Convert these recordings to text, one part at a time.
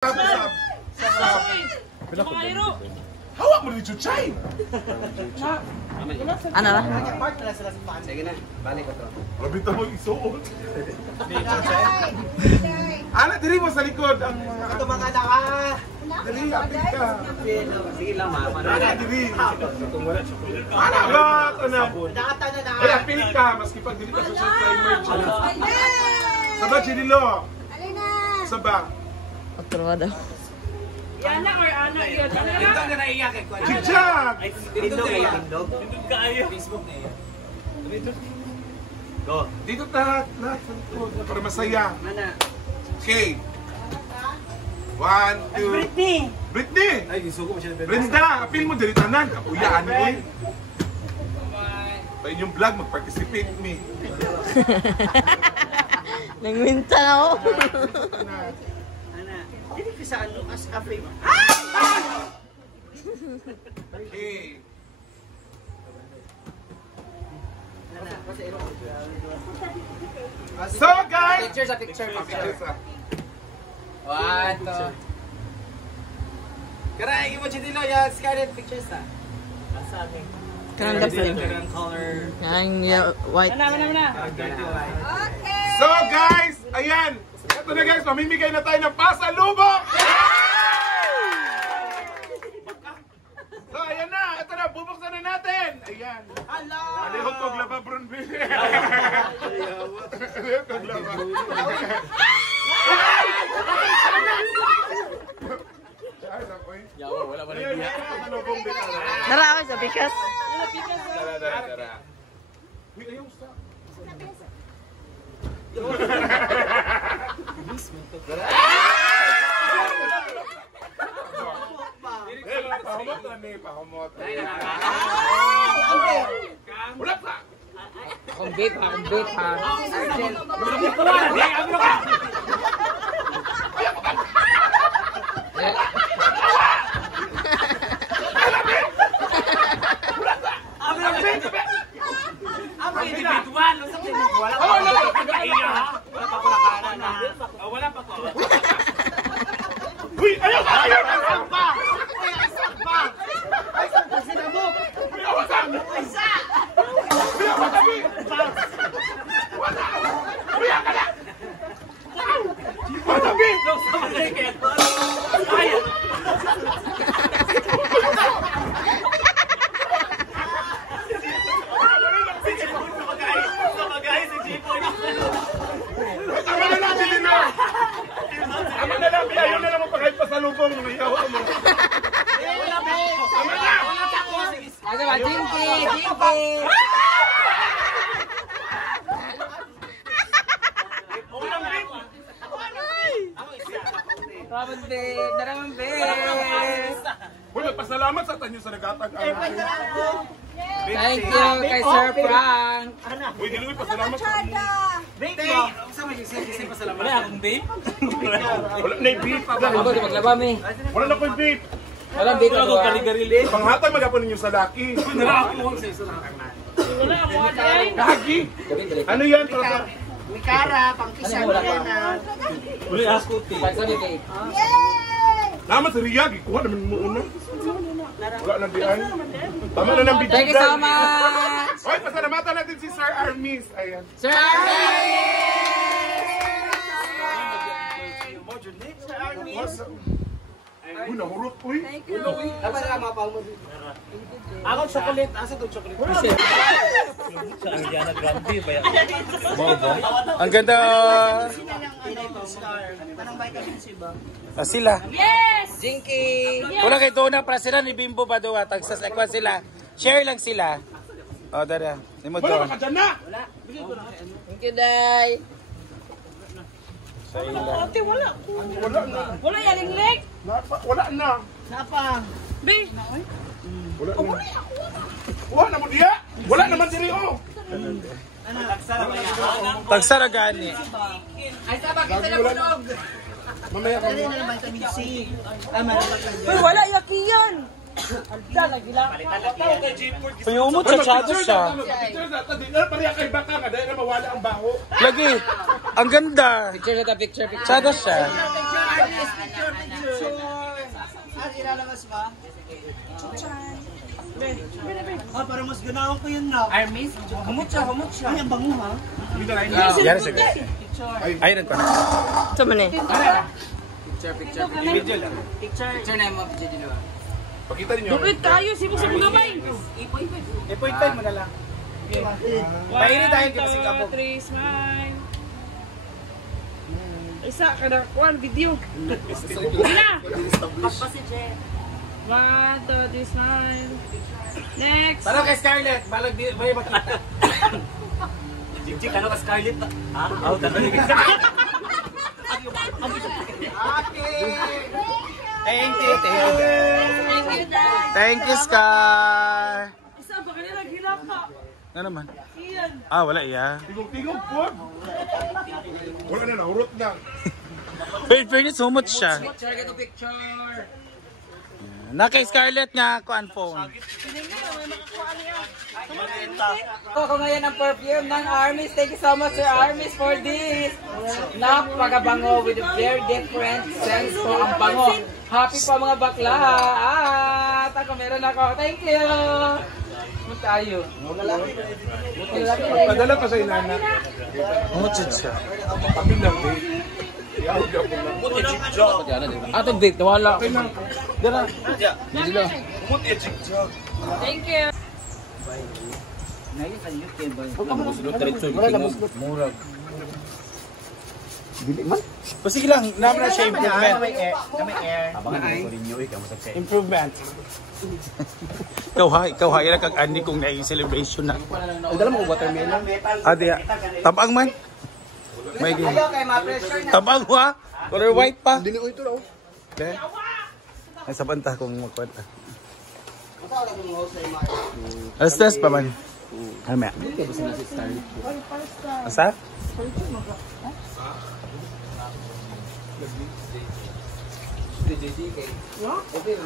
Hawak mo ni Chuchay! Ano ba? Sige na, balik ko to. Labita mo isuot. Ana, diri mo sa likod ang mga... Ito mga naka! Diri, apit ka. Sige lang ma. Ana, diri. Ana, lot! Ana. Nakatana na! Ay, apit ka. Maski pag dili ka social climber. Saba, Chinilo. Saba. Otro ba daw? Yana or ano yun? Dito na naiyak eh. Chichag! Dito kaya. Dito kaya. Facebook na iyak. Go. Dito lahat sa likod. Para masaya. Mana? Okay. 1, 2... Britney! Britney! Ay, gisugo mo siya. Brenda, apil mo diri tanan. Kapuyaan mo eh. Pa inyong vlog, mag-participate me. Nangwinta na ako. Ana, dili ka sa ano as a favor. Okay. So guys! Picture sa picture. One, two. Karay, imo chidilo ya Scarlett pictures ta. Asa amin. Kanang dapin. Kanang color. Yang white. So guys, ayan. Ito na guys, mamimigay na tayo ng pasalubong! So ayan na, ito na, bubuksan na natin! Ayan. Hello! Alihog kong laba, Brunby. Alihog kong laba. Wala ba na biya? Dara ako sa bikas. Dara. Uy, ayaw sa. Pahumot na ni, pahumot. Wala pa! Akong vape ha. Uy, ayaw pa! Ayaw pa! Pasalubong ng iyaw mo. Tama na! Ano ba? Jinky! Ramen babe! Daraman babe! Uy, nagpasalamat sa tanyo sa nagatag. Thank you kay Sir Frank! Uy, diluwi, pasalamat sa tanyo. Babe mo! Saan mo yung pasalamat? Wala akong babe? Wala na yung beef. Ako di maglaba mi. Wala na ko yung beef. Walang babe ako karigarili. Panghatag magapon ninyo sa laki. Wala ako sa isa. Wala ako aday. Lagi? Ano yan? Para sa... Mikara, pangkisan yan na. Uli ako ti. Pagsabi babe. Naman sa Riyag, ikuha naman mo una. Wala na di ay. Tama na ng bigay. Thank you so much! Oy, pasalamatan natin si Sir Armis. Ayan. Sir Armin! Uy, nahurot, uy. Dapat na mga paumod. Ako chocolate, asa to chocolate? Ang ganda. Sila. Yes! Jinky! Wala kay Dona para sila ni Bimbo ba daw tagsas ekwan sila. Share lang sila. Oh, dara. Nimo Wala Don. ka dyan na. Thank you, Day! Sa ila. Ate, wala. Wala na. Wala yaling leg. Wala na. Napa? Be. Wala na. Wala na mo diya. Wala naman diri, oh. Tagsara gani. Ay, sabag kita na bunog! Mamaya ka. Uy, wala yakiyan. Alda, lagi lang. Payumot sa chado siya. Pariya kay baka nga dahil na mawala ang baho. Lagi. Ang ganda. Picture na ta, picture. Chado siya. ilalabas ba? Para mas ganawan ko yun na. Armis? Humot siya. Ay, ang bango ha? Yan sa guys. Ay, nagpa. Ito man eh. Picture. Video lang. Picture na mo, video nyo. Pakita niyo. Dukit tayo, sibuk sa mga bay. 8.5 mo na lang. Pairi tayo kasi kapog. 1, 2, 3, smile. Isa, kada kuhan, video. Una! Papa si Jen. 1, 2, 3, smile. Next! Tara kay Scarlett, balag di may makita. Jig, ano ka Scarlett? Ah, dali. Thank you. Thank you, Scar. Isa, baka nila gila ka. Ano naman? Iyan. Wala iya. Tigong-tigong po. Wala na, urot na. Fairness, so much siya. Picture. Na kay Scarlett nga kuan phone. Ako ngayon ang perfume ng Armis. Thank you so much Sir Armis for this. Napakabango with a very different sense po ang bango. Happy po mga bakla. At ako meron ako. Thank you. Punta tayo. Padala pa sa inana. Muchid siya. Kapin lang eh. Atong date, nawala. Dala. Thank you. Sige lang, naman na siya improvement. Improvement. Ikaw ha, ila kag ani kung na-celebration na. Dala mo watermelon. Adi, tabang man. May gini. Tabang ha? Color white pa. Hindi ko ito raw. Okay. Ay, sa banta kung magkwenta. Alas pa man. Ano maya? Asa?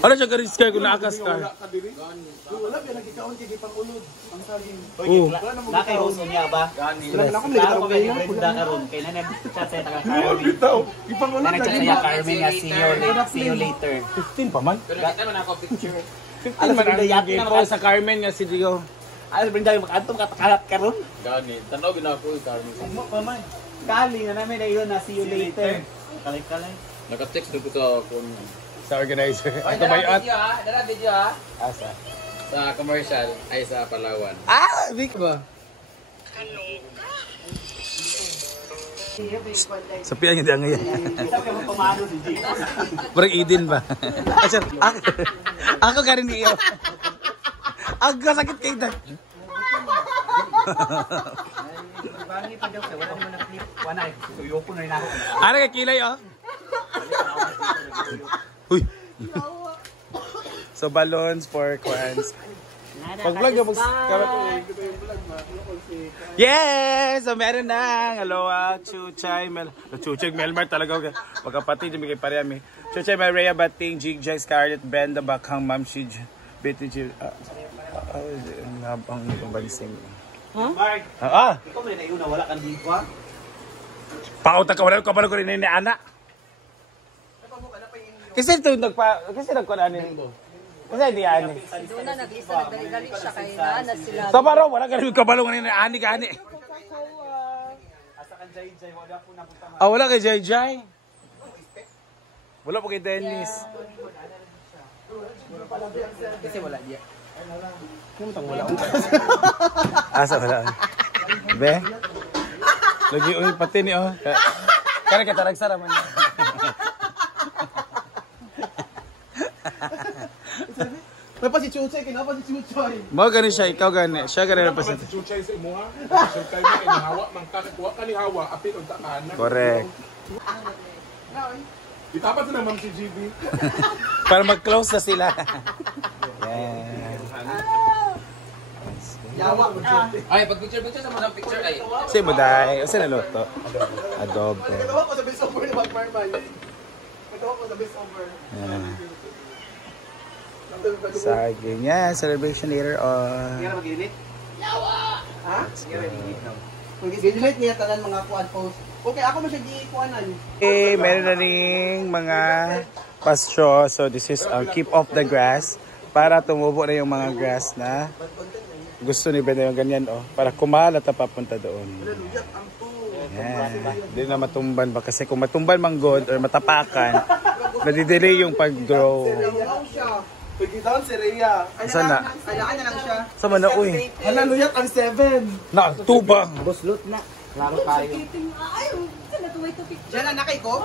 Ano siya ka-risk kayo kung naakas ka? Wala, nagkikaon kay pang ulod. Ang saging. Oo. Nakay-host niya ba? Klaro ko kayo punta ka ron. Kaya na nag-chat sa ita ka Carmen. Bitaw. Ipang ulod. Nag-chat sa Carmen nga see you later. 15 pa man? Ano na ako picture? 15 man ang nag-post sa Carmen nga si Dio. Alas Brenda yung makantong katakalat ka ron. Gani, tanaw ginako Carmen. Mo pa man. Kali na namin na yun na see you later. Kalay. Naka-text ko sa phone Sa organizer. Ito ba yun? Dala video ha. Asa? sa commercial ay sa Palawan. Big ba? Sa piyan niya diyan ngayon. Parang Eden ba? Asya, ako ka rin niyo. Ako sakit kayo dahil. Bangi pa daw, wala naman na clip. Wala eh. Tuyoko na rin ako. Ano ka kilay oh? Uy. So balloons for Quans. Pag-vlog na yes! So meron na Aloha, Chuchay, Chuchay, Melmar talaga. Magkapatid yung bigay parehami. Chuchay, Maria, Bating, Jigjay, Scarlett, Benda, Bakhang, Mamshij, Betty, ang bansing. Mark, ikaw mo na yun na wala kang dito ha? Pauta ka wala ko pa ko rin ni Ana. Kasi ito nagko na ni. Kasi di ani. Doon na nag-isa, nagdali siya kay Nana sila. Sa paro wala ka rin kabalong ni ani gani. Asa kang Jai, wala po na punta. Wala kay Jai. Wala po kay Dennis. Kasi wala diya. Asa wala. Be. Lagi uy pati ni oh. Kaya kita nagsara man. May pa si Chuchay, kinapa si Chuchay. Mo gani siya, ikaw gani. Siya gani represent. Si Chuchay sa imuha. So tayo na inahawa mang kakakuha ka ni hawa apit og takanan. Correct. Itapat na Ma'am si GB. Para mag-close na sila. Yeah. Yawa. Ay, pag-picture sa mga picture ay. Si Buday, o si Naloto. Adobo. Nagawa ko sa best over ni Magmarman. Nagawa ko sa best over. Saging. Yeah, celebration later on. Hindi ka na mag-edit? Yawa! Ha? Hindi ka na mag-edit. Kung i-delete niya tanan mga kuan post. Okay, ako mo siya di kuanan. Okay, meron na ring mga pastro. So this is keep off the grass para tumubo na yung mga grass na gusto ni Benda yung ganyan para kumalat na papunta doon. Yan. Hindi na matumban ba kasi kung matumban man good or matapakan, nadidelay yung pag-grow. Pagkitaon si Rhea. Saan na? Kailangan na lang siya. Saan man na uy? Hala, luyat ang 7. Na, tubang! Buslot na. Klaro tayo. Diyan na nakay ko.